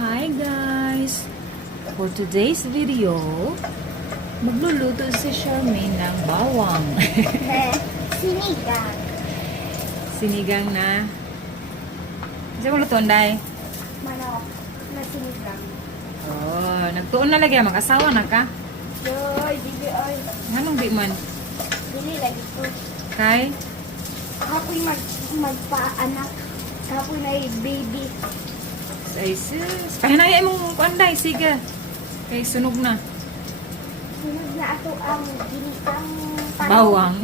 Hi guys! For today's video, magluluto si Charmaine ng bawang. Sinigang. Sinigang na. Kasi mo luto, Day? Manok na sinigang. Oh, nagtuon na lagi. Mag-asawa na ka? Yoy, bibi oy. Anong di man? Dili lagi ko. Kay? Kapoy magpaanak. Kapoy na baby. Ay sis. Pahinaya mong kuanday. Sige. Kay sunog na. Sunod na ato ang ginisang panok. Bawang.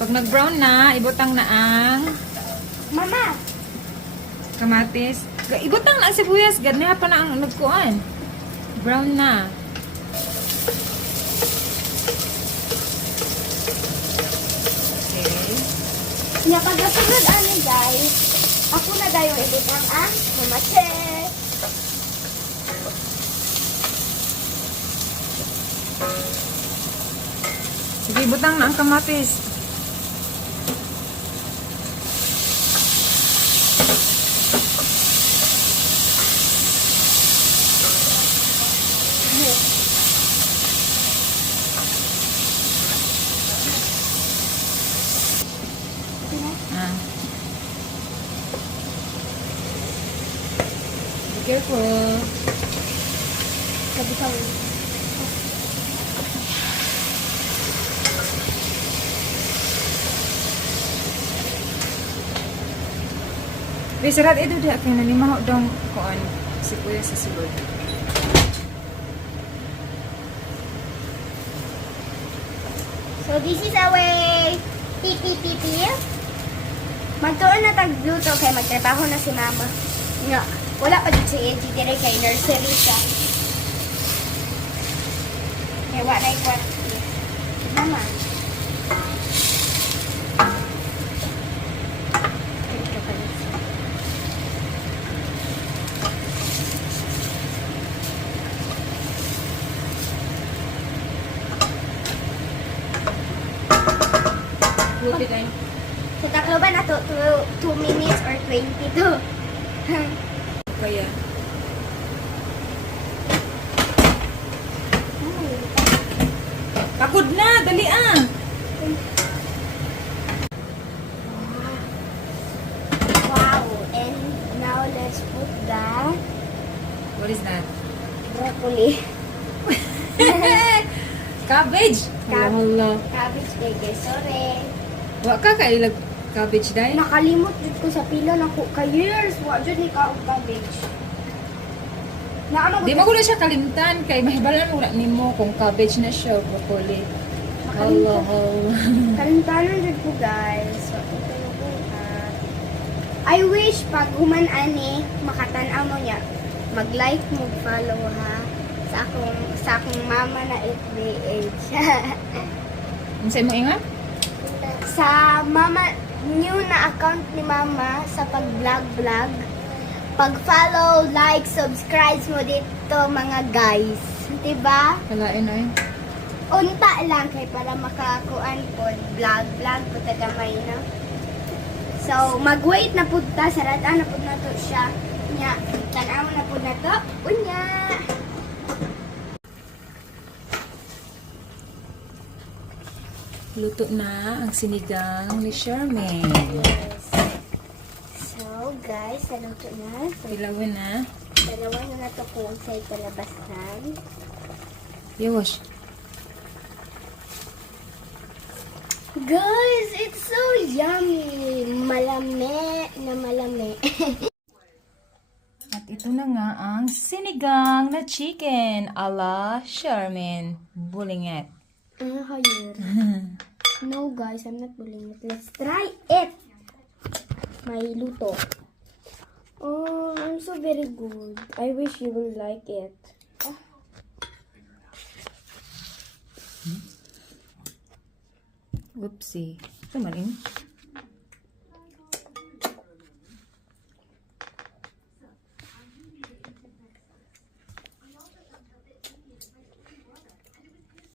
Pag nag-brown na, ibutang na ang Mama! kamatis. Ibutang na ang sibuyas. Ganyan pa na ang nagkuan. Brown na. Okay. Napagasunod ani guys. Ako na dayo ibutang ang kamatis. Sige, ibutang na ang kamatis. Ah. Be careful. Sabi ko. Bisarat itu dia kaya nalimaho dong kuan si kuya sa sulod. So this is our pipi. Magtuon na tagluto kay magtrabaho na si mama. Nga, wala pa dito si Edgy dire kay nursery siya. Kaya wala na ikwat. Mama. Buti kay. Sa Tacloban na to 2 minutes or 22. Kaya. Pagod na, dali ah. Wow. And now let's put the What is that? broccoli. Cabbage. Hala. Cabbage kay sorry. Wa ka kailag cabbage dai? Nakalimot jud ko sa pila na ko ka years wa jud ni ka og cabbage. Naano Di mo ko na siya kalimtan kay mahibalan mo na nimo kung cabbage na siya o broccoli. Makalimtan. Hello. Kalimtanon jud ko guys. So ito na po. I wish pag human ani makatan-aw mo niya. Mag-like mo, follow ha sa akong mama na FBH. Unsay mo ingat? Sa mama new na account ni mama sa pag-vlog. Pag-follow, like, subscribe mo dito mga guys. 'Di ba? Kalain ay. Unta lang kay para makakuan po vlog po tagamay na. So mag-wait na pud ta sarata na pud nato siya. Nya tan-aw na pud nato. Unya. Luto na ang sinigang ni Charmaine. Yes. So guys, naluto na. So, Ilawin na. dalawa na nato kung sa'y palabasan. Yawash. Guys, it's so yummy! Malami na malami. At ito na nga ang sinigang na chicken ala Charmaine Bulinget. Hayır. No guys, I'm not bullying it. Let's try it! May luto. Oh, I'm so very good. I wish you will like it. Whoopsie. Ito maling.